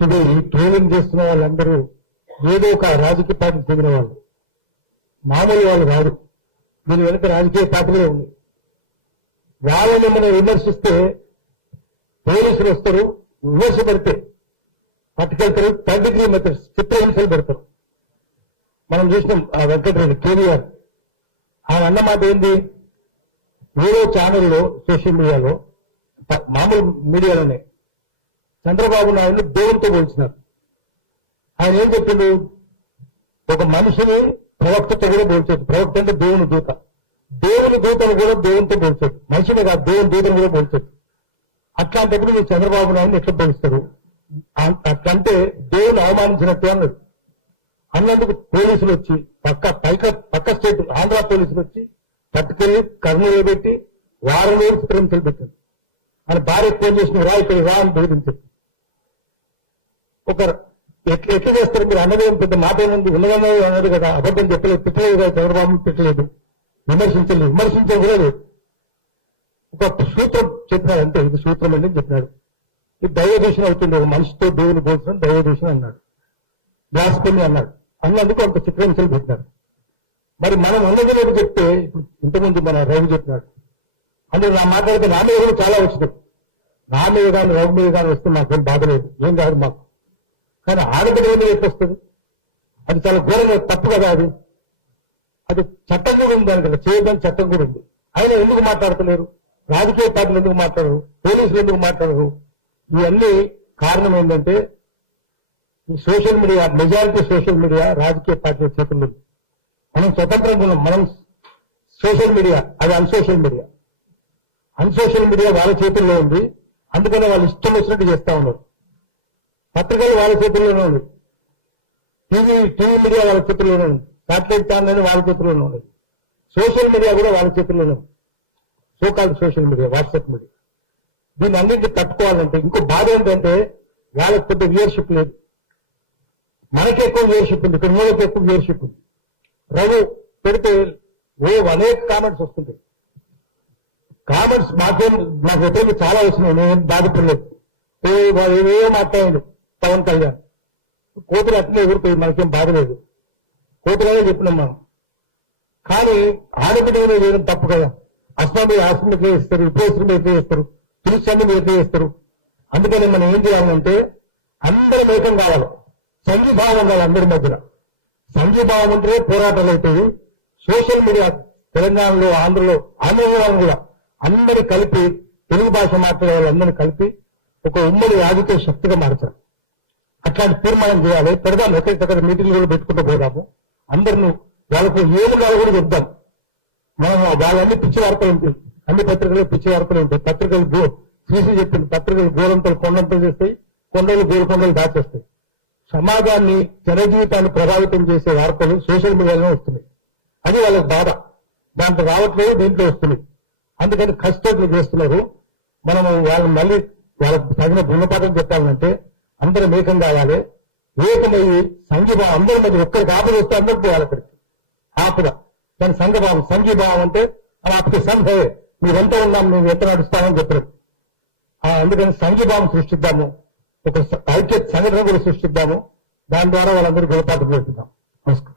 ఇది ట్రోలింగ్ చేస్తున్న వాళ్ళందరూ ఏదో ఒక రాజకీయ పార్టీకి చెందిన వాళ్ళు, మామూలు వాళ్ళు కాదు. దీని వెనుక రాజకీయ పార్టీలే ఉంది. వాళ్ళని మనం విమర్శిస్తే పోలీసులు వస్తారు, విమర్శ పెడితే పట్టుకెళ్తారు, థర్డ్ డిగ్రీ మెథడ్స్ చిత్రహింసలు పెడతారు. మనం చూసినాం ఆ వెంకటరెడ్డి కేవీఆర్, ఆయన అన్నమాట ఏంది, వేరే ఛానల్లో సోషల్ మీడియాలో మామూలు మీడియాలోనే చంద్రబాబు నాయుడు దేవునితో పోల్చినారు. ఆయన ఏం చెప్పిండు, ఒక మనిషిని ప్రవక్తతో కూడా పోల్చొద్దు. ప్రవక్త అంటే దేవుని దూత, దేవుని దూతను కూడా దేవునితో పోల్చొద్దు. మనిషిని కాదు, దేవుని దూతను కూడా పోల్చొద్దు. అట్లాంటప్పుడు మీరు చంద్రబాబు నాయుడు ఎట్లా పోలిస్తారు? అట్లంటే దేవుని అవమానించినట్టు అన్నాడు. అన్నందుకు పోలీసులు వచ్చి పక్క స్టేట్ ఆంధ్ర పోలీసులు వచ్చి పట్టుకెళ్లి కర్నూలు పెట్టి వారం రోజులు చిత్రహింసలు పెట్టారు. ఆయన భార్య ఫోన్ చేసిన రా ఇక్కడ రా అని బోధించారు. ఒక ఎట్లా చేస్తారు మీరు? అన్నది పెద్ద మాట ఏముంది, ఉన్నదన్న అన్నది కదా, అబద్ధం చెప్పలేదు, తిట్టలేదు కదా, చంద్రబాబు తిట్టలేదు, విమర్శించలేదు, విమర్శించడం కూడా లేదు. ఒక సూత్రం చెప్పినాడు అంతే, ఇది సూత్రం అని చెప్పినాడు. ఇది దైవదూషణ అవుతుంది, ఒక మనిషితో దేవుని పోల్చడం దైవదూషణ అన్నాడు, వ్యాసుకొని అన్నాడు. అన్నందుకు అంత చిత్రహింసలు పెట్టినాడు. మరి మనం ఉన్నది లేదు చెప్తే, ఇప్పుడు ఇంతకుముందు మన రవి చెప్పినాడు, అంటే నా మాట్లాడితే నా మీద కూడా చాలా వచ్చింది. నా మీద కానీ రవి మీద కానీ వస్తే మాకేం బాధ లేదు, ఏం కాదు మాకు. కానీ ఆడబిడ్డ మీద ఎట్లా వస్తుంది? అది చాలా ఘోరంగా తప్పు కదా. అది చట్టం కూడా ఉంది, దాని కదా చేయడానికి చట్టం కూడా ఉంది. ఆయన ఎందుకు మాట్లాడతలేరు? రాజకీయ పార్టీలు ఎందుకు మాట్లాడరు? పోలీసులు ఎందుకు మాట్లాడరు? ఇవన్నీ కారణం ఏంటంటే ఈ social media, majority social media రాజకీయ పార్టీల చేతుల్లో. మనం స్వతంత్రంగా ఉన్నాం. మనం సోషల్ మీడియా, అది అన్సోషల్ మీడియా. అన్సోషల్ మీడియా వాళ్ళ చేతుల్లో ఉంది. అందుకనే వాళ్ళు ఇష్టం వచ్చినట్టు చేస్తా ఉన్నారు. పత్రికలు వాళ్ళ చేతుల్లోనే ఉంది, టీవీ మీడియా వాళ్ళ చేతుల్లోనే ఉంది, సాటిలైట్ ఛానల్ వాళ్ళ చేతుల్లోనే ఉంది, సోషల్ మీడియా కూడా వాళ్ళ చేతుల్లోనే ఉంది. So-called social media, WhatsApp media. దీన్ని అన్నింటినీ తట్టుకోవాలంటే ఇంకో బాధ ఏంటంటే వాళ్ళకి పెద్ద వ్యూయర్షిప్ లేదు, మనకి ఎక్కువ వ్యూయర్షిప్ ఉంది, ఇక్కడ మూలకి ఎక్కువ వ్యూయర్షిప్ ఉంది. రఘు పెడితే అనేక కామెంట్స్ వస్తుంటాయి. కామెంట్స్ నాకు ఎప్పుడైనా చాలా వచ్చినాయి, నేను బాధపడలేదు. ఏవో మాట్లాడండి పవన్ కళ్యాణ్, కోతులు అట్లే ఎగురుతాయి, మనకేం బాధ లేదు, కోతులనే చెప్పినాం మనం. కానీ ఆడబిడ్డ వేయడం తప్పు కదా. అస్మామి ఆశ్రమం ఎట్లా చేస్తారు, విప్రేశ్వరం ఎట్లా చేస్తారు, తులసి ఎట్లా చేస్తారు? అందుకని మనం ఏం చేయాలంటే అందరం ఏకం కావాలి, సంఘీభావం ఉండాలి అందరి మధ్యన. సంఘీభావం ఉంటే పోరాటాలు అవుతాయి. సోషల్ మీడియా తెలంగాణలో, ఆంధ్రలో కూడా అందరినీ కలిపి, తెలుగు భాష మాట్లాడే వాళ్ళందరినీ కలిపి ఒక ఉమ్మడి రాజకీయ శక్తిగా మార్చాలి. అట్లాంటి తీర్మానం చేయాలి. పెడదాం, ఎక్కడికక్కడ మీటింగ్లు కూడా పెట్టుకుంటూ పోదాము. అందరినీ వాళ్ళకు ఏముండాలో కూడా చెప్దాం. మనం వాళ్ళన్ని పిచ్చి వార్తలు ఉంటాయి, అన్ని పత్రికలు పిచ్చి వార్తలు ఉంటాయి. పత్రికలు శ్రీశ్రీ చెప్పింది, పత్రికలు గోరంతలు కొండంతలు చేస్తాయి, కొండలు గోరుకొండలు దాచేస్తాయి. సమాజాన్ని, జనజీవితాన్ని ప్రభావితం చేసే వార్తలు సోషల్ మీడియాలో వస్తున్నాయి. అది వాళ్ళకి బాధ. దాంట్లో రావట్లేదు, దీంట్లో వస్తున్నాయి. అందుకని కష్టపడి చేస్తున్నారు. మనము వాళ్ళని మళ్ళీ వాళ్ళకి తగిన గుణపాఠం చెప్పాలంటే అందరం ఏకం కావాలి. ఏకమయ్యి సంఘీభావం అందరి మధ్య ఒక్కరికి ఆపద వస్తే అందరికి పోవాలి అక్కడికి ఆపద. దాని సంఘీభావం అంటే ఆపద సంఘే, మీరెంత ఉన్నాం, మేము ఎంత నడుస్తామని చెప్పారు. అందుకని సంఘీభావం సృష్టిద్దాము, ఒక ఐక్య సంఘటన కూడా సృష్టిద్దాము. దాని ద్వారా వాళ్ళందరూ గుణపాఠం పెడుతున్నాం. నమస్కారం.